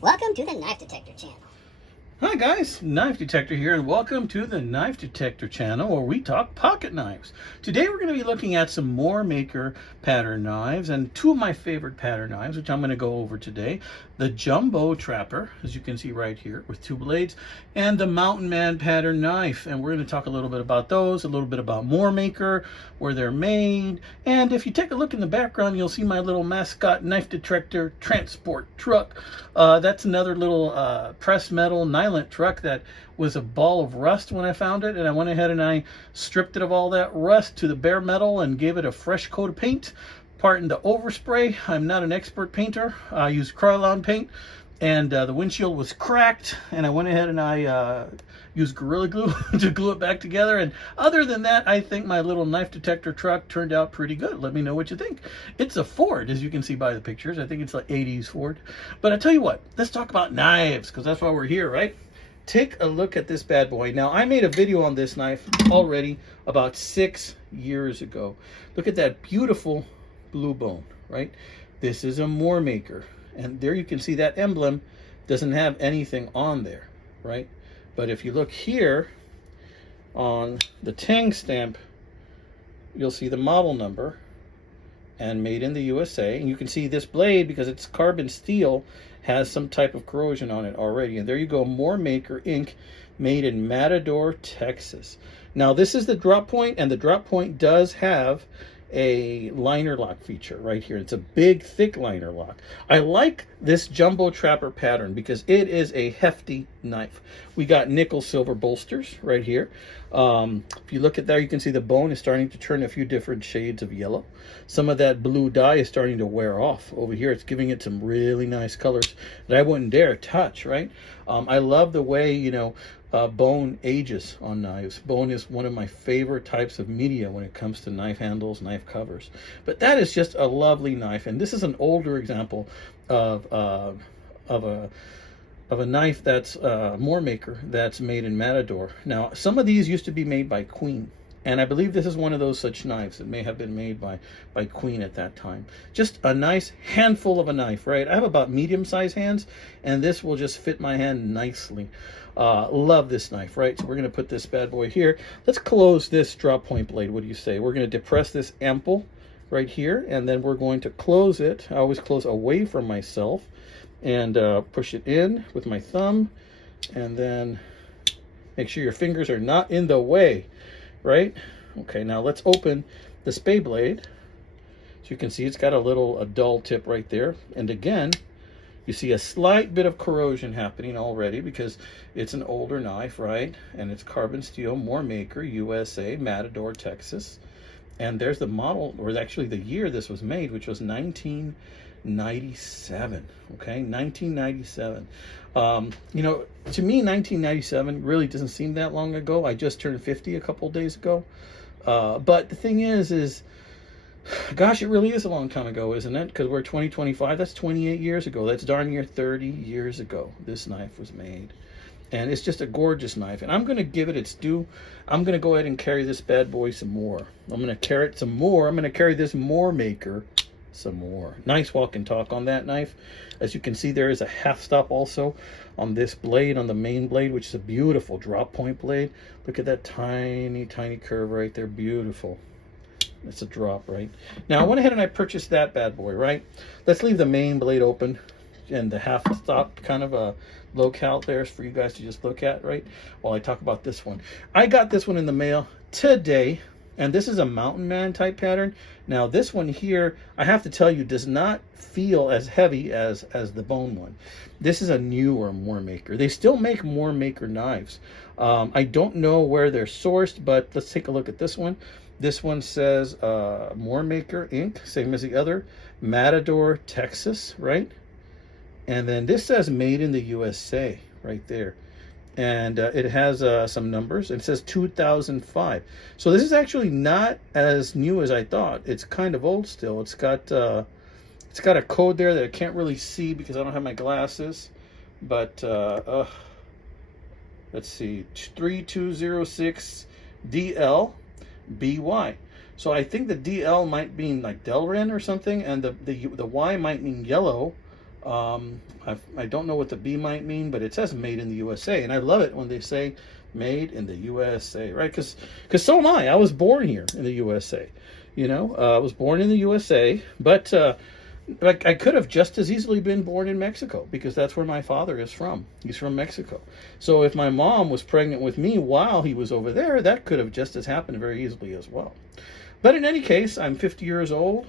Welcome to the Knife Detector channel. Hi guys, Knife Detector here, and welcome to the Knife Detector channel where we talk pocket knives. Today we're going to be looking at some more maker pattern knives and two of my favorite pattern knives, which I'm going to go over today. The Jumbo Trapper, as you can see right here, with two blades, and the Mountain Man pattern knife. And we're going to talk a little bit about those, a little bit about more maker, where they're made, and if you take a look in the background, you'll see my little mascot Knife Detector transport truck. That's another little pressed metal nylon truck that was a ball of rust when I found it, and I went ahead and I stripped it of all that rust to the bare metal and gave it a fresh coat of paint. Pardon the overspray. I'm not an expert painter. I use Krylon paint, and the windshield was cracked, and I went ahead and I used Gorilla Glue to glue it back together. And other than that, I think my little Knife Detector truck turned out pretty good. Let me know what you think. It's a Ford, as you can see by the pictures. I think it's like 80s Ford. But I tell you what, let's talk about knives, because that's why we're here, right? Take a look at this bad boy. Now, I made a video on this knife already about 6 years ago. Look at that beautiful blue bone, right? This is a Moore maker, and there you can see that emblem doesn't have anything on there, right? But if you look here on the Tang stamp, you'll see the model number and made in the USA, and you can see this blade, because it's carbon steel, has some type of corrosion on it already. And there you go, Moore Maker Inc., made in Matador, Texas. Now this is the drop point, and the drop point does have a liner lock feature right here. It's a big, thick liner lock. I like this Jumbo Trapper pattern because it is a hefty knife. We got nickel silver bolsters right here. If you look at there, you can see the bone is starting to turn a few different shades of yellow. Some of that blue dye is starting to wear off. Over here, it's giving it some really nice colors that I wouldn't dare touch, right? I love the way, you know, bone ages on knives. Bone is one of my favorite types of media when it comes to knife handles, knife covers. But that is just a lovely knife, and this is an older example of a knife that's Moore maker that's made in Matador. Now, some of these used to be made by Queen, and I believe this is one of those such knives that may have been made by Queen at that time. Just a nice handful of a knife, right? I have about medium-sized hands, and this will just fit my hand nicely. Love this knife, right? So we're going to put this bad boy here. Let's close this drop point blade. What do you say? We're going to depress this ample right here, and then we're going to close it. I always close away from myself and push it in with my thumb, and then make sure your fingers are not in the way, right? Okay, now let's open the spay blade. So you can see it's got a dull tip right there, and again, you see a slight bit of corrosion happening already because it's an older knife, right? And it's carbon steel, Moore maker, USA, Matador, Texas. And there's the model, or actually the year this was made, which was 1997. Okay, 1997. You know, to me, 1997 really doesn't seem that long ago. I just turned 50 a couple days ago. But the thing is gosh, it really is a long time ago, isn't it? Because we're 2025. That's 28 years ago. That's darn near 30 years ago this knife was made. And it's just a gorgeous knife. And I'm going to give it its due. I'm going to go ahead and carry this bad boy some more. I'm going to carry it some more. I'm going to carry this Moore maker some more. Nice walk and talk on that knife. As you can see, there is a half stop also on this blade, on the main blade, which is a beautiful drop point blade. Look at that tiny, tiny curve right there. Beautiful. It's a drop, right? Now I went ahead and I purchased that bad boy, right? Let's leave the main blade open and the half stop kind of a locale there for you guys to just look at, right? While I talk about this one. I got this one in the mail today, and this is a Mountain Man type pattern. Now this one here, I have to tell you, does not feel as heavy as the bone one. This is a newer Moore maker. They still make Moore maker knives. I don't know where they're sourced, but let's take a look at this one. This one says Moore Maker Inc., same as the other, Matador, Texas, right? And then this says made in the USA right there. And it has some numbers. It says 2005. So this is actually not as new as I thought. It's kind of old still. It's got a code there that I can't really see because I don't have my glasses. But let's see, 3206 DL. BY. So I think the DL might mean like Delrin or something, and the Y might mean yellow, I don't know what the B might mean, but it says made in the USA. And I love it when they say made in the USA, right? Because so am I. I was born here in the USA. I was born in the USA, but I could have just as easily been born in Mexico because that's where my father is from. He's from Mexico. So if my mom was pregnant with me while he was over there, that could have just as happened very easily as well. But in any case, I'm 50 years old,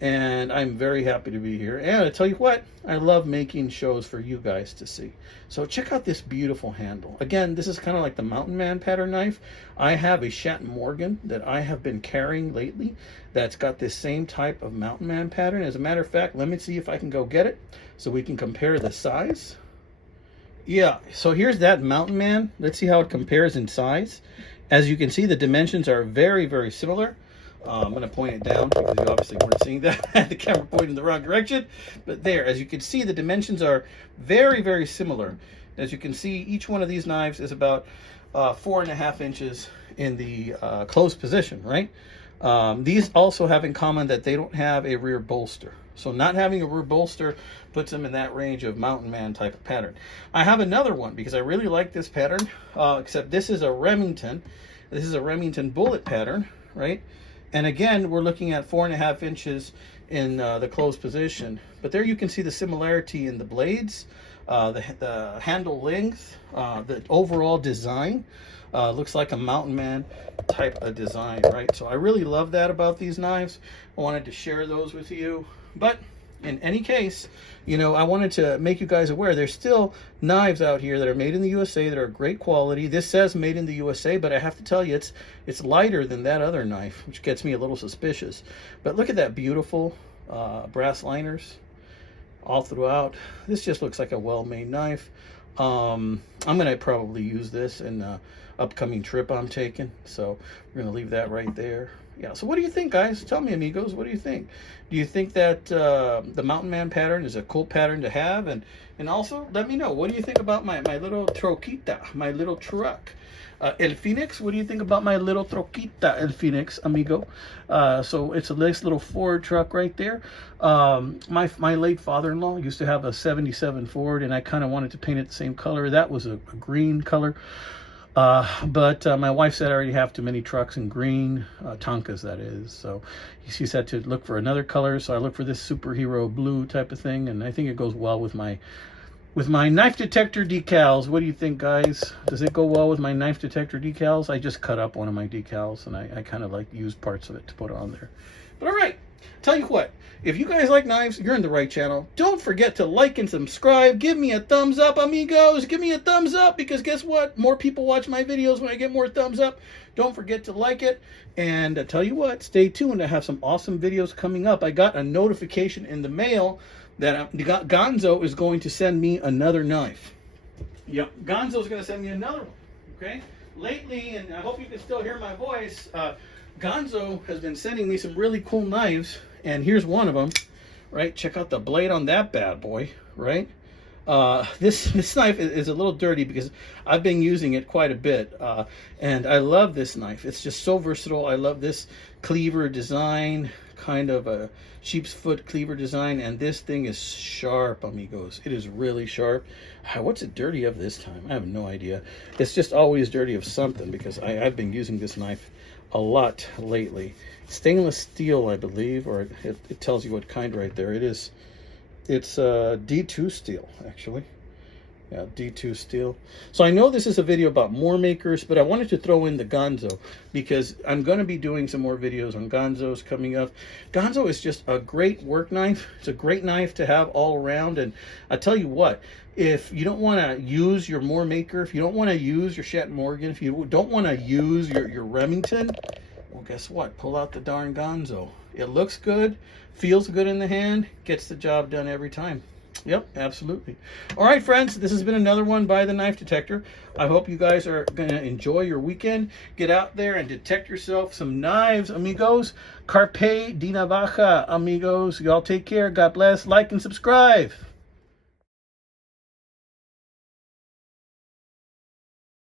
and I'm very happy to be here. And I tell you what, I love making shows for you guys to see. So check out this beautiful handle. Again, this is kind of like the Mountain Man pattern knife. I have a Shat Morgan that I have been carrying lately that's got this same type of Mountain Man pattern. As a matter of fact, let me see if I can go get it so we can compare the size. Yeah, so here's that Mountain Man. Let's see how it compares in size. As you can see, the dimensions are very, very similar. I'm going to point it down because you obviously weren't seeing that. The camera pointed in the wrong direction. But there, as you can see, the dimensions are very, very similar. As you can see, each one of these knives is about 4.5 inches in the closed position, right? These also have in common that they don't have a rear bolster. So not having a rear bolster puts them in that range of Mountain Man type of pattern. I have another one because I really like this pattern, except this is a Remington. This is a Remington bullet pattern, right? And again, we're looking at 4.5 inches in the closed position. But there you can see the similarity in the blades, the handle length, the overall design. Looks like a Mountain Man type of design, right? So I really love that about these knives. I wanted to share those with you. But in any case, I wanted to make you guys aware there's still knives out here that are made in the USA that are great quality. This says made in the USA, but I have to tell you, it's lighter than that other knife, which gets me a little suspicious. But look at that beautiful brass liners all throughout. This just looks like a well-made knife. I'm going to probably use this in an upcoming trip I'm taking. So we're going to leave that right there. Yeah, so what do you think, guys? Tell me, amigos, what do you think? Do you think that the Mountain Man pattern is a cool pattern to have? And also, let me know, what do you think about my little troquita, my little truck? El Phoenix, what do you think about my little troquita, El Phoenix, amigo? So it's a nice little Ford truck right there. My late father-in-law used to have a 77 Ford, and I kind of wanted to paint it the same color. That was a green color. But my wife said I already have too many trucks in green, Tonkas that is, so she said to look for another color, so I looked for this superhero blue type of thing, and I think it goes well with my knife detector decals. What do you think, guys? Does it go well with my knife detector decals? I just cut up one of my decals, and I kind of like use parts of it to put on there. But all right, tell you what, if you guys like knives, you're in the right channel. Don't forget to like and subscribe. Give me a thumbs up, amigos. Give me a thumbs up, because guess what? More people watch my videos when I get more thumbs up. Don't forget to like it. And I tell you what, stay tuned. I have some awesome videos coming up. I got a notification in the mail that Gonzo is going to send me another knife. Yep, Gonzo's going to send me another one, okay? Lately, and I hope you can still hear my voice, Gonzo has been sending me some really cool knives, and here's one of them, right? Check out the blade on that bad boy, right? This knife is a little dirty because I've been using it quite a bit, and I love this knife. It's just so versatile. I love this cleaver design, kind of a sheep's foot cleaver design, and this thing is sharp, amigos. It is really sharp. What's it dirty of this time? I have no idea. It's just always dirty of something because I've been using this knife a lot lately. Stainless steel, I believe, or it tells you what kind right there. It's D2 steel, actually. Yeah, D2 steel. So I know this is a video about more makers, but I wanted to throw in the Gonzo because I'm going to be doing some more videos on Gonzos coming up. Gonzo is just a great work knife. It's a great knife to have all around. And I tell you what, if you don't want to use your Moore Maker, if you don't want to use your Shat Morgan, if you don't want to use your Remington, well, guess what? Pull out the darn Gonzo. It looks good, feels good in the hand, gets the job done every time. Yep, absolutely. All right, friends, this has been another one by the Knife Detector. I hope you guys are going to enjoy your weekend. Get out there and detect yourself some knives, amigos. Carpe di navaja, amigos. Y'all take care. God bless. Like and subscribe.